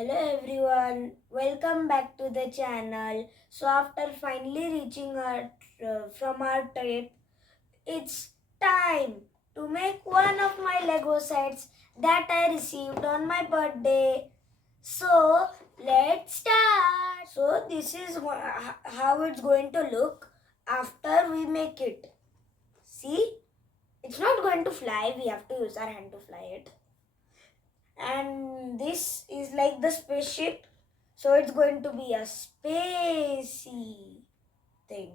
Hello everyone, welcome back to the channel. So after finally reaching from our trip, it's time to make one of my Lego sets that I received on my birthday. So let's start. So this is how it's going to look after we make it. See, it's not going to fly. We have to use our hand to fly it. And this is like the spaceship, so it's going to be a spacey thing.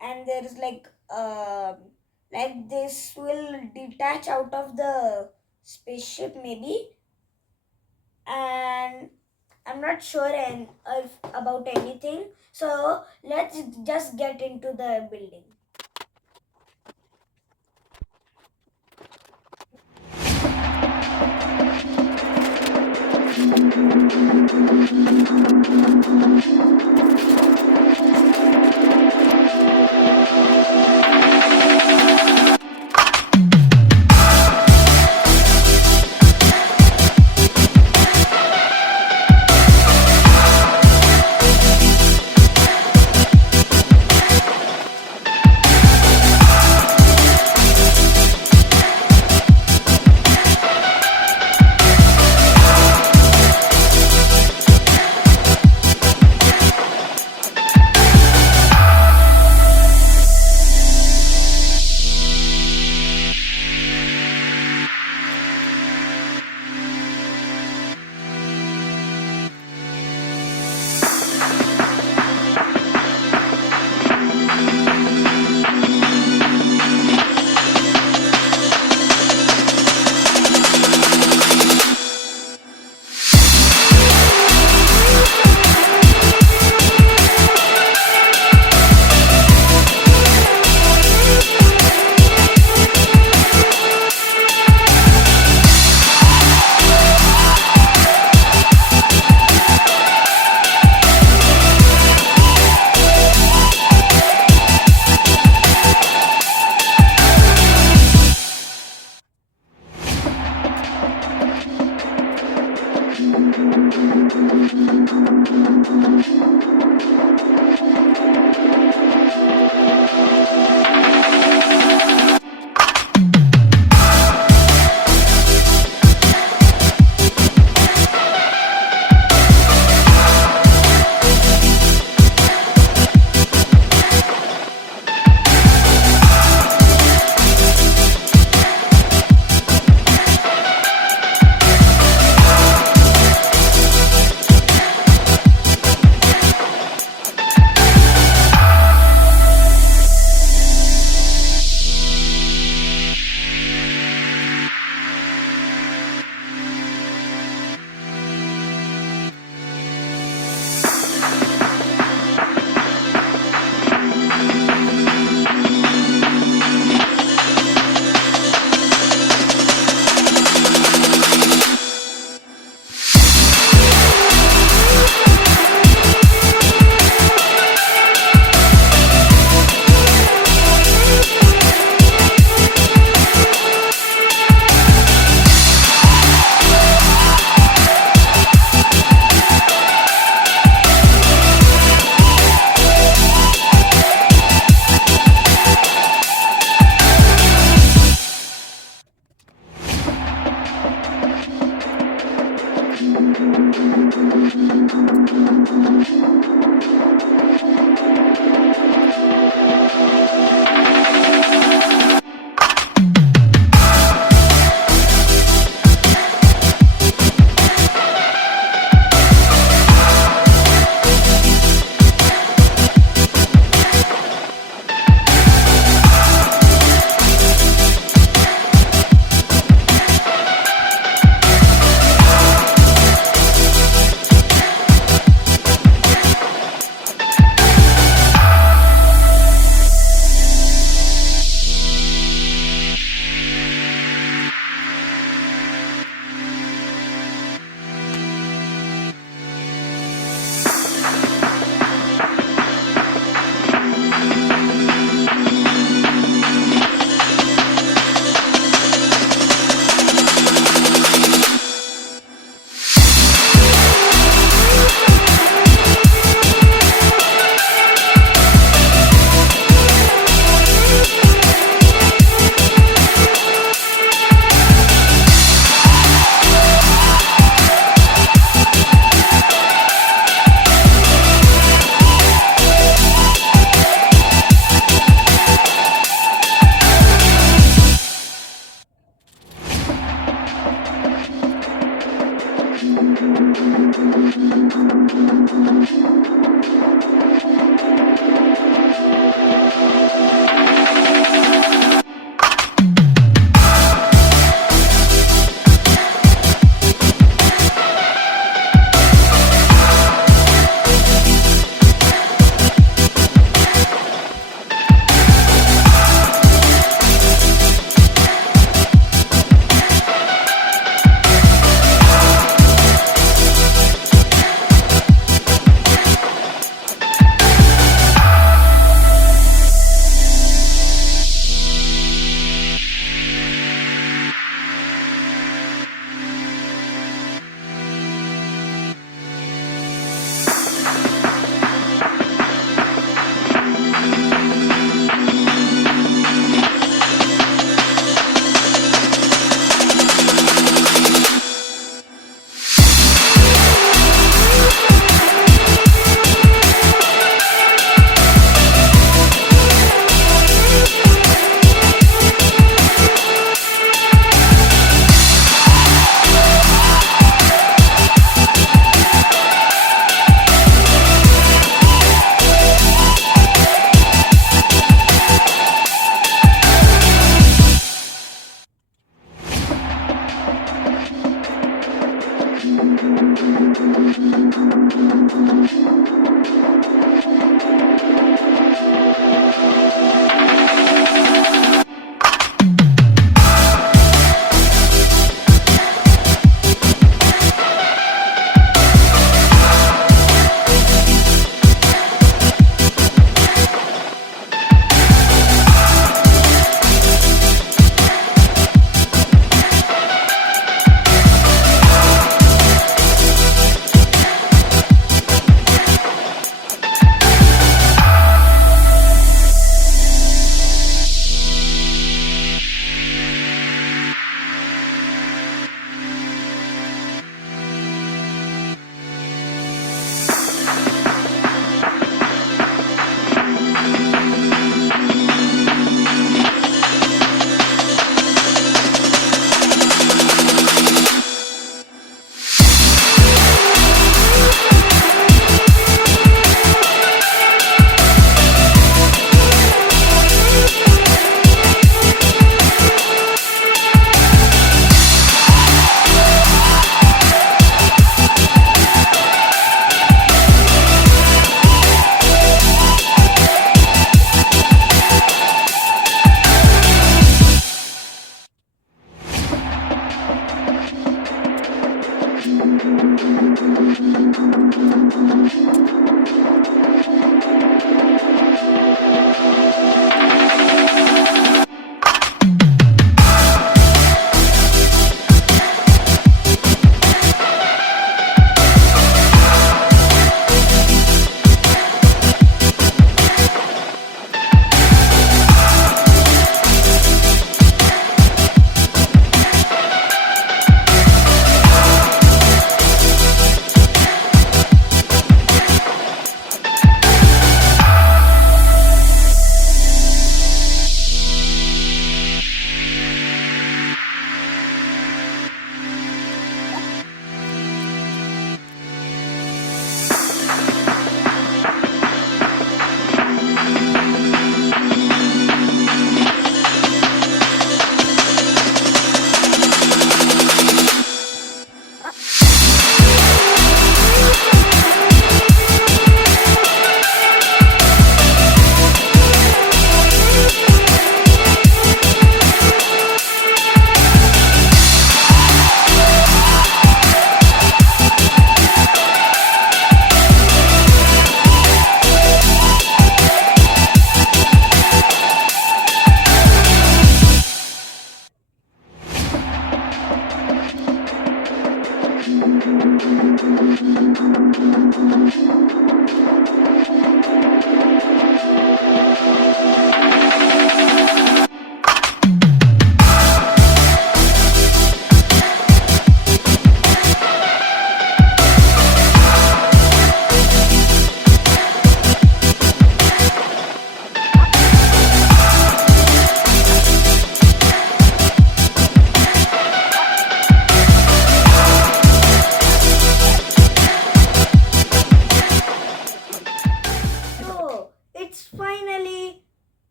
And there is like this will detach out of the spaceship maybe. And I'm not sure about anything, so let's just get into the building.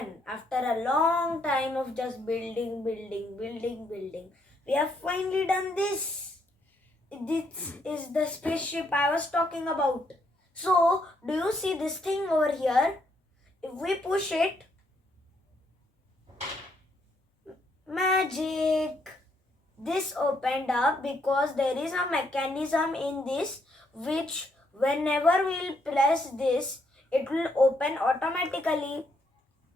done. After a long time of just building. We have finally done this. This is the spaceship I was talking about. So, do you see this thing over here? If we push it, magic! This opened up because there is a mechanism in this which whenever we'll press this, it will open automatically.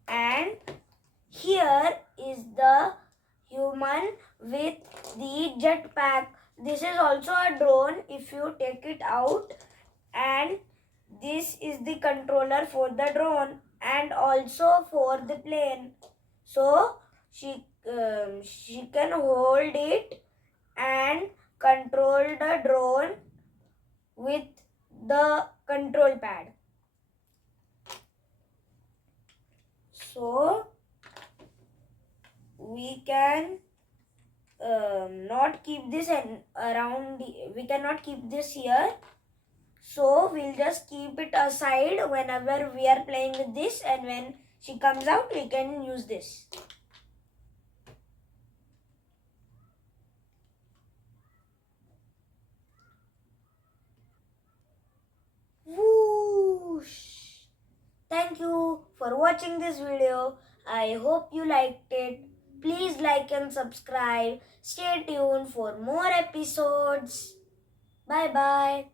And here is the human with the jetpack. This is also a drone if you take it out, and this is the controller for the drone and also for the plane. So she can hold it and control the drone with the control pad. So we can not keep this around. We cannot keep this here. So we'll just keep it aside whenever we are playing with this, and when she comes out, we can use this. Whoosh! Thank you for watching this video. I hope you liked it. Please like and subscribe. Stay tuned for more episodes. Bye bye.